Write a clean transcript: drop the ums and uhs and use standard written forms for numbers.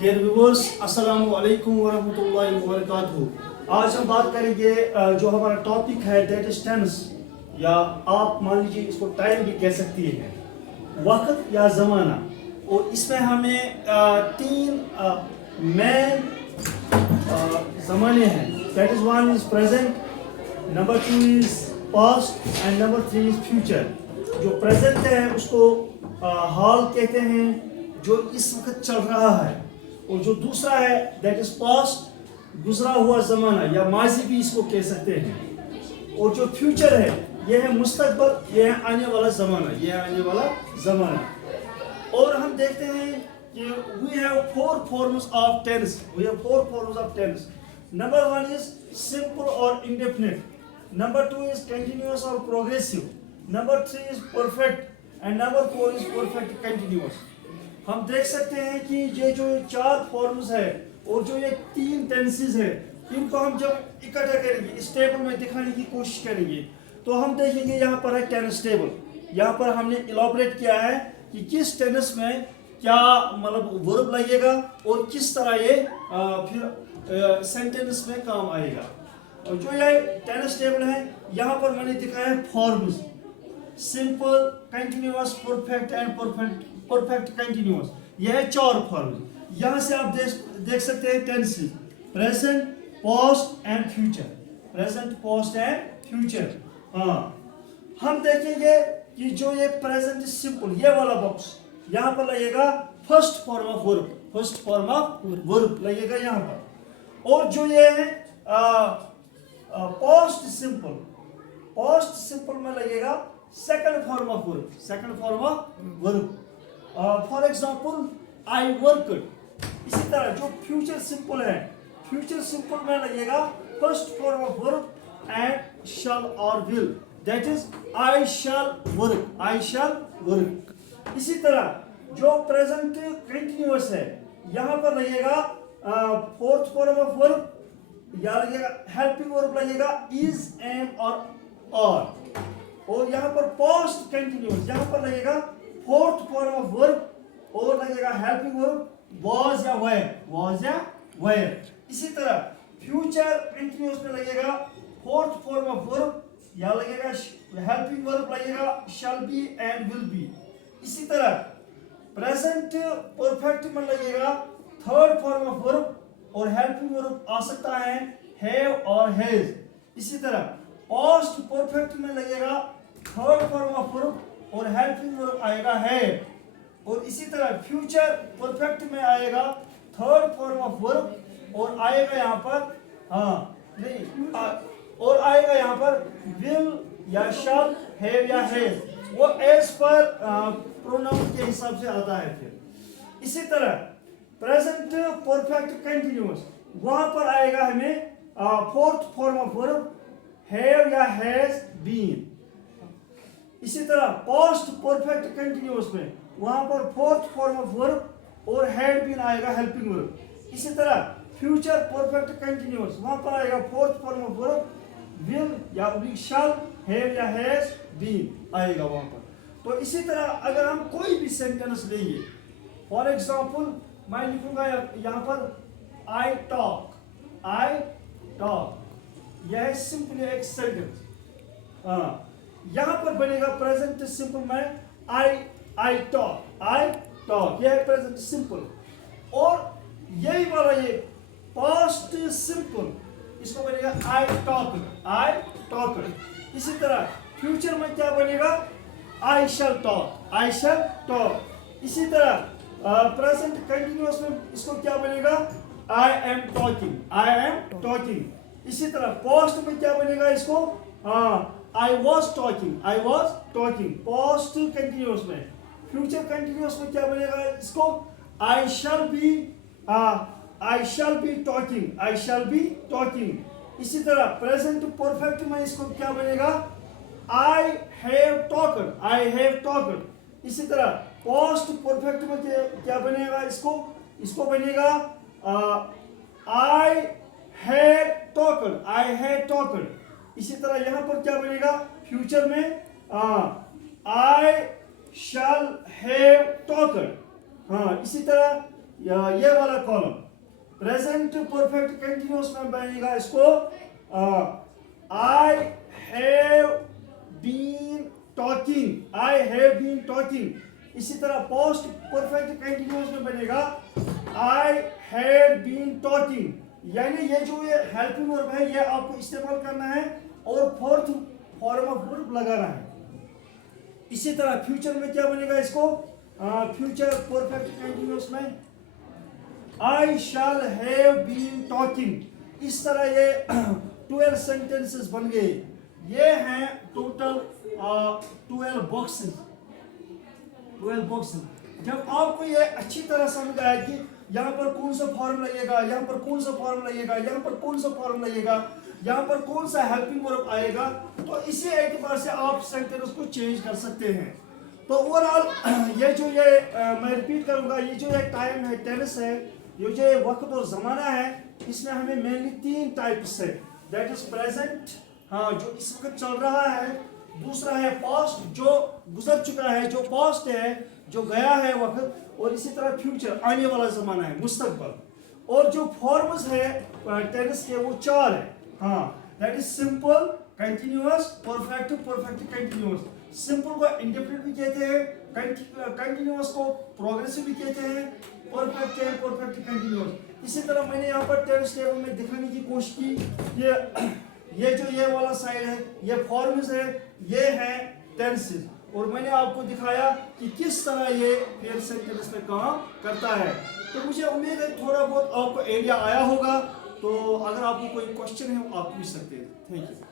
Dear viewers, अस्सलाम वालेकुम वरहमतुल्लाहि वबरकातुहू। आज हम बात करेंगे जो हमारा टॉपिक है दैट इज टेंस, या आप मान लीजिए इसको टाइम भी कह सकती है, वक्त या ज़माना। और इसमें हमें तीन मेन ज़माने हैं। That is one is present, number two is past and number three is future. जो प्रेजेंट है उसको हाल कहते हैं, जो इस वक्त चल रहा है। और जो दूसरा है दैट इज पास्ट, गुजरा हुआ ज़माना या माजी भी इसको कह सकते हैं। और जो फ्यूचर है यह है मुस्तकबल, यह है आने वाला ज़माना, यह है आने वाला ज़माना। और हम देखते हैं कि we have four forms of tense, we have four forms of tense. Number one is simple और indefinite, number two is continuous और progressive, number three is perfect and number four is perfect continuous. हम देख सकते हैं कि ये जो चार फॉर्म्स है और जो ये तीन टेंसेस है, इनको हम जब इकट्ठा करेंगे, इस टेबल में दिखाने की कोशिश करेंगे, तो हम देखेंगे यहाँ पर है टेंस टेबल। यहाँ पर हमने इलाबोरेट किया है कि किस टेंस में क्या मतलब वर्ब लगेगा और किस तरह ये फिर सेंटेंस में काम आएगा। और जो ये टेंस टेबल है यहाँ पर मैंने दिखाया है forms, simple, continuous, perfect and perfect continuous. यह है चार फॉर्म्स। यहाँ से आप देख सकते हैं tenses, present, past and future, present, past and future. हाँ, हम देखेंगे कि जो ये प्रेजेंट सिंपल, ये वाला बॉक्स, यहाँ पर लगेगा first form of verb, first form of verb लगेगा यहाँ पर। और जो ये है पास्ट सिंपल, पास्ट सिंपल में लगेगा second form of verb, second form of verb. For example I worked. इसी तरह जो फ्यूचर सिंपल है, फ्यूचर सिंपल में लगेगा first form of verb and shall और will, that is I shall work, I shall work. इसी तरह जो प्रेजेंट कंटिन्यूअस है, यहाँ पर लगेगा फोर्थ फॉर्म ऑफ वर्ब, या लगेगा हेल्पिंग वर्ब लगेगा इज, एम और। और यहाँ पर पास्ट कंटिन्यूअस, यहाँ पर लगेगा फोर्थ फॉर्म ऑफ वर्ब और लगेगा हेल्पिंग वर्ब वाज या वेयर, वाज या वेयर। इसी तरह फ्यूचर कंटिन्यूअस में लगेगा फोर्थ फॉर्म ऑफ वर्ब, या लगेगा हेल्पिंग वर्ब लगेगा shall be and will be. इसी तरह प्रेजेंट परफेक्ट में लगेगा थर्ड फॉर्म ऑफ वर्ब और हेल्पिंग वर्ब आ सकता है हैव और हैज। इसी तरह पास्ट परफेक्ट में लगेगा थर्ड फॉर्म ऑफ वर्ब और हेल्पिंग वर्ब आएगा है। और इसी तरह फ्यूचर परफेक्ट में आएगा थर्ड फॉर्म ऑफ वर्ब और आएगा यहाँ पर और आएगा यहाँ पर विल या शैल, हैव या हैज, वो एज पर प्रोनाउन के हिसाब से आता है। फिर इसी तरह प्रेजेंट परफेक्ट कंटिन्यूअस, वहां पर आएगा हमें fourth form of verb have या हैज बीन। इसी तरह पास्ट परफेक्ट कंटिन्यूअस में वहां पर फोर्थ फॉर्म ऑफ वर्ब और हैड बीन आएगा हेल्पिंग वर्ब। इसी तरह फ्यूचर परफेक्ट कंटिन्यूअस, वहां पर आएगा fourth form of verb will या शैल, हैव या हैज बीन आएगा वहां पर। तो इसी तरह अगर हम कोई भी सेंटेंस लेंगे, फॉर एग्जांपल मैं लिखूंगा यहाँ पर आई टॉक, आई टॉक, यह है सिंपली एक सेंटेंस। यहाँ पर बनेगा प्रेजेंट सिंपल में आई टॉक, आई टॉक, यह है प्रेजेंट सिंपल। और यही वाला ये पास्ट सिंपल, इसको बनेगा आई टॉक, आई टॉक। इसी तरह फ्यूचर में क्या बनेगा आई शैल टॉक, आई शैल टॉक। इसी तरह प्रेजेंट कंटिन्यूअस में इसको क्या बनेगा I am talking, I am talking. इसी तरह पास्ट में क्या बनेगा इसको I was talking, I was talking, past continuous में। फ्यूचर कंटिन्यूअस में क्या बनेगा इसको I shall be talking, I shall be talking। इसी तरह प्रेजेंट परफेक्ट में इसको क्या बनेगा I have talked, I have talked। इसी तरह पास्ट परफेक्ट में क्या बनेगा इसको बनेगा I had talked, I had talked। इसी तरह यहाँ पर क्या बनेगा फ्यूचर में आई शैल हैव टॉक्ड। हाँ, इसी तरह ये वाला कॉलम प्रेजेंट परफेक्ट कंटिन्यूअस में बनेगा इसको I have been talking, I have been talking. इसी तरह पोस्ट परफेक्ट कंटिन्यूअस में बनेगा आई हैव बीन टॉकिंग। यानी ये जो ये हेल्पिंग वर्ब है ये आपको इस्तेमाल करना है और फोर्थ फॉर्म ऑफ वर्ब लगाना है। इसी तरह फ्यूचर में क्या बनेगा इसको, फ्यूचर परफेक्ट कंटिन्यूअस में आई शैल हैव बीन टॉकिंग। इस तरह ये 12 सेंटेंसेस बन गए। ये हैं टोटल 12 बॉक्सेस। 12 बॉक्सेस। जब आपको ये अच्छी तरह समझ आए कि यहाँ पर कौन सा फॉर्म लगेगा, यहाँ पर कौन सा फॉर्म लगेगा, यहाँ पर कौन सा फॉर्म लगेगा, यहाँ पर कौन सा हेल्पिंग वर्ब आएगा, तो इसी एतबार से आप सेंटेंस को चेंज कर सकते हैं। तो ओवरऑल ये जो मैं रिपीट करूंगा, ये जो टाइम है, टेनिस है, ये जो वक्त और ज़माना है, इसमें हमें मेनली 3 टाइप्स है। दैट इज प्रेजेंट, हाँ जो इस वक्त चल रहा है। दूसरा है पास्ट, जो गुजर चुका है, जो पास्ट है, जो गया है वक्त। और इसी तरह फ्यूचर, आने वाला ज़माना है, मुस्तकबल। और जो फॉर्म्स है टेनिस के वो 4 है। हाँ that is simple, continuous, perfect, perfect continuous. Simple को इंडेफिनिट भी कहते हैं, कंटिन्यूअस को प्रोग्रेसिव भी कहते हैं, परफेक्ट है परफेक्ट कंटिन्यूअस। इसी तरह मैंने यहाँ पर टेनिस टेबल में दिखाने की कोशिश की। ये जो ये वाला साइड है ये फॉर्म्स है, ये है टेंसेस। और मैंने आपको दिखाया कि किस तरह ये फेयर सेंटेंस में काम करता है। तो मुझे उम्मीद है थोड़ा बहुत आपको आइडिया आया होगा। तो अगर आपको कोई क्वेश्चन है आप पूछ सकते हैं। Thank you.